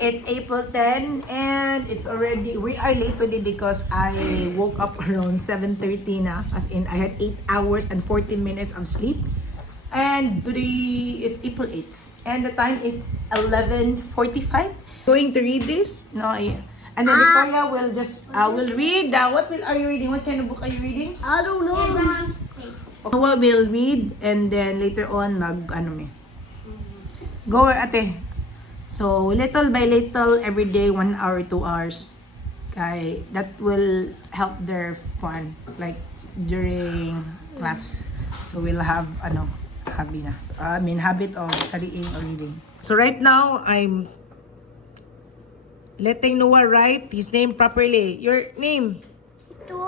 It's April 10 and it's already, we are late today because I woke up around 7:30 na. As in, I had 8 hours and 14 minutes of sleep. And today it's April 8th. And the time is 11:45. Going to read this? No, and then Victoria will just, will read. What are you reading? What kind of book are you reading? I don't know. Noah will read and then later on go ate. So little by little every day 1 hour 2 hours. Okay, that will help their fun like during class. So we'll have habit of studying or reading. So right now I'm letting Noah write his name properly. Your name? Two.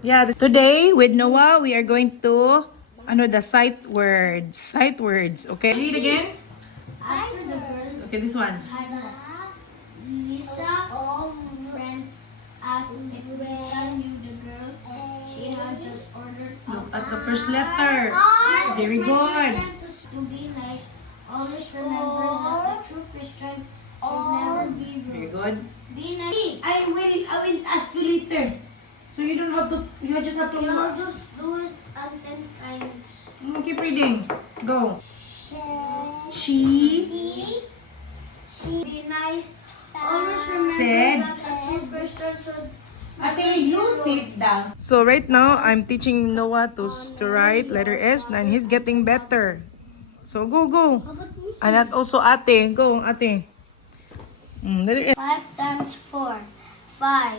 Yeah, today with Noah, we are going to the sight words. Sight words. Okay, read again. After the girl Okay, this one. Lisa's friend asked if Lisa knew the girl she had just ordered. Look at the first letter. Very good. To be nice, always remember that the true Christian should never be Very rude. good. Be nice. I will ask you later. So you don't have to, you just have to You'll just do it 10 times. keep reading. Go. She be nice. Always remember Said. that a true Christian should. Ate, you sit down. So right now, I'm teaching Noah to write letter S and he's getting better. So go. How about me? And that also ate. Go, ate. Letter S. 5 times 4. 5,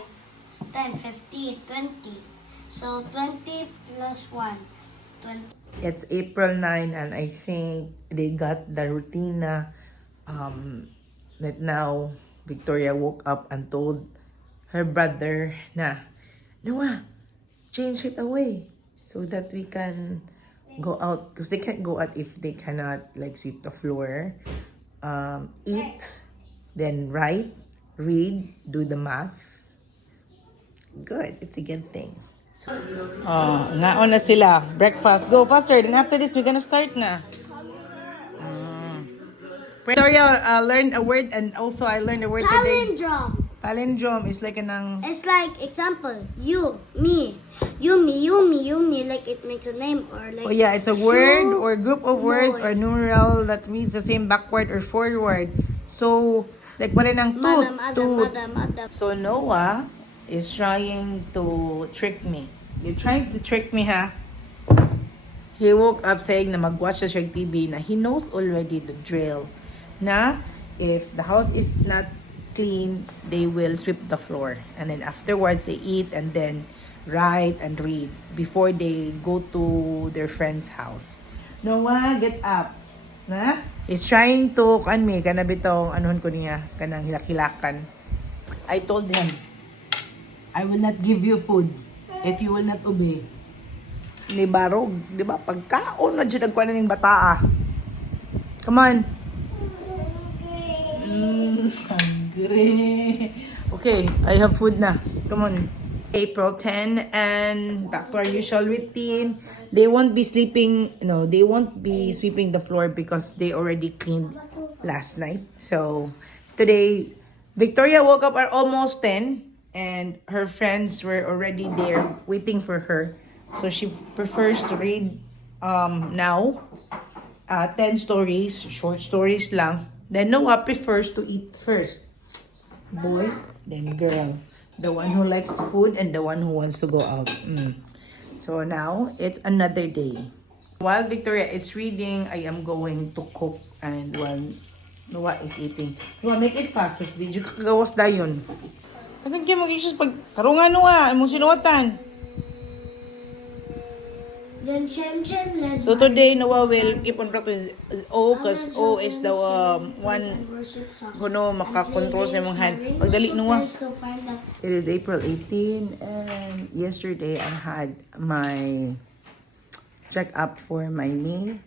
10, 15, 20. So 20 plus 1. 20. It's April 9 and I think they got the routine na that now Victoria woke up and told her brother na, Noah, change it away so that we can go out because they can't go out if they cannot like sweep the floor, eat, then write, read, do the math. Good, it's a good thing. Ngaon na sila. Breakfast. Go faster. Then after this, we're gonna start na. Victoria learned a word and also I learned a word today. Palindrome. Palindrome is like an It's like example. You, me. You, me. Like it makes a name or like. oh yeah, it's a word or group of words or more. numeral that reads the same backward or forward. So, like what ng tooth. Madam. So Noah is trying to trick me. You're trying to trick me, ha? He woke up saying na mag-watch siya ng TV na he knows already the drill na if the house is not clean, they will sweep the floor. And then afterwards, they eat and then write and read before they go to their friend's house. Noah, get up. Na? He's trying to, kanabitong, anuhon ko niya, kanang hilak-hilakan. I told him, I will not give you food if you will not obey. Ni barog, di ba? Pagkaon na dyan nagkuha na ng bataa. Come on. Hungry. Okay, I have food na. Come on. April 10 and back to our usual routine. They won't be sleeping, they won't be sweeping the floor because they already cleaned last night. So, today, Victoria woke up at almost 10. And her friends were already there waiting for her. So she prefers to read now 10 stories, short stories lang. Then Noah prefers to eat first. Boy, then girl. The one who likes food and the one who wants to go out. So now, it's another day. While Victoria is reading, I am going to cook. And while Noah is eating. Noah, make it fast. Because did you kagawas dayon? Kagad kayo mag-issues pag karungan Noah. Imong sinuotan. Then Chen led So today, Noah will keep on practice O because O is the one kuno makakontrol sa imong hand. Pagdali Noah. It is April 18 and yesterday I had my check-up for my knee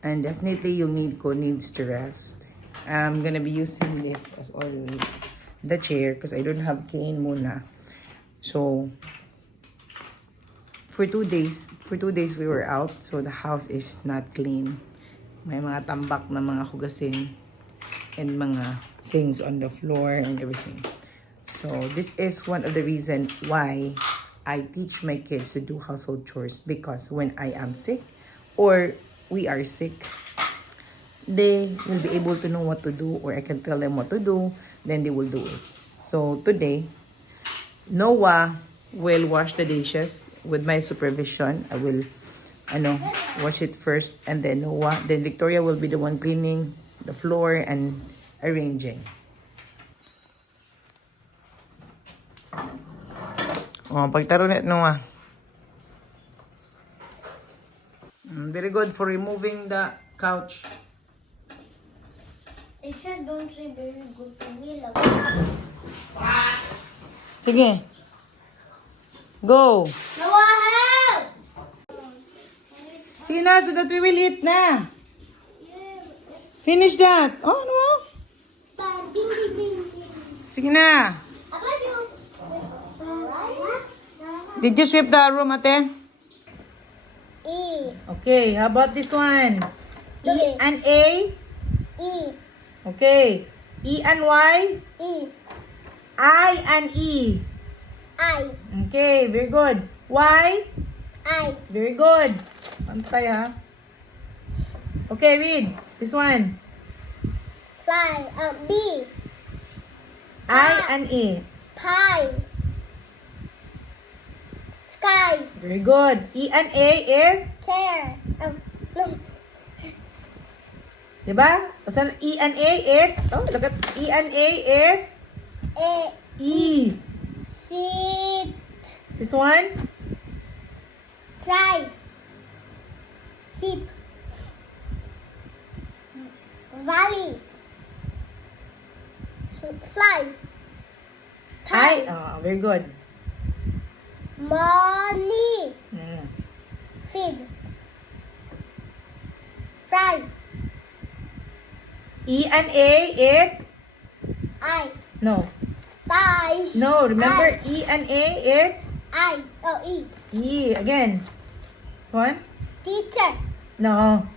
and definitely yung knee ko needs to rest. I'm gonna be using this as always, the chair because I don't have cane muna. So for 2 days we were out, so the house is not clean. May mga tambak na mga hugasin and mga things on the floor and everything. So this is one of the reasons why I teach my kids to do household chores, because when I am sick or we are sick, they will be able to know what to do, or I can tell them what to do, then they will do it. So today, Noah will wash the dishes with my supervision. I will wash it first, and then Victoria will be the one cleaning the floor and arranging. Oh, pagtaro net Noah. Very good for removing the couch. If you don't say very good to me, like Sige. Go. Noah, help! Sige na, so that we will eat na. Finish that. Oh, no. Sige na. Did you sweep the room, ate? E. Okay, how about this one? E and A? E. Okay. E and Y? E. I and E. I. Okay, very good. Y? I. Very good. Pantay, ha? Okay, read. This one. Fly. B. I and E. Pie. Sky. Very good. E and A is? Chair. No. Diba? So, E and A is? Oh, look at E and A is? A. E. Seat. This one? Fly. Sheep. Valley. Fly. I. Tie. Oh, very good. Money. Feed. Fry. E and A is? I. No. Tie. No, remember I. E and A is? I. Oh, E. E. Again. One? Teacher. No.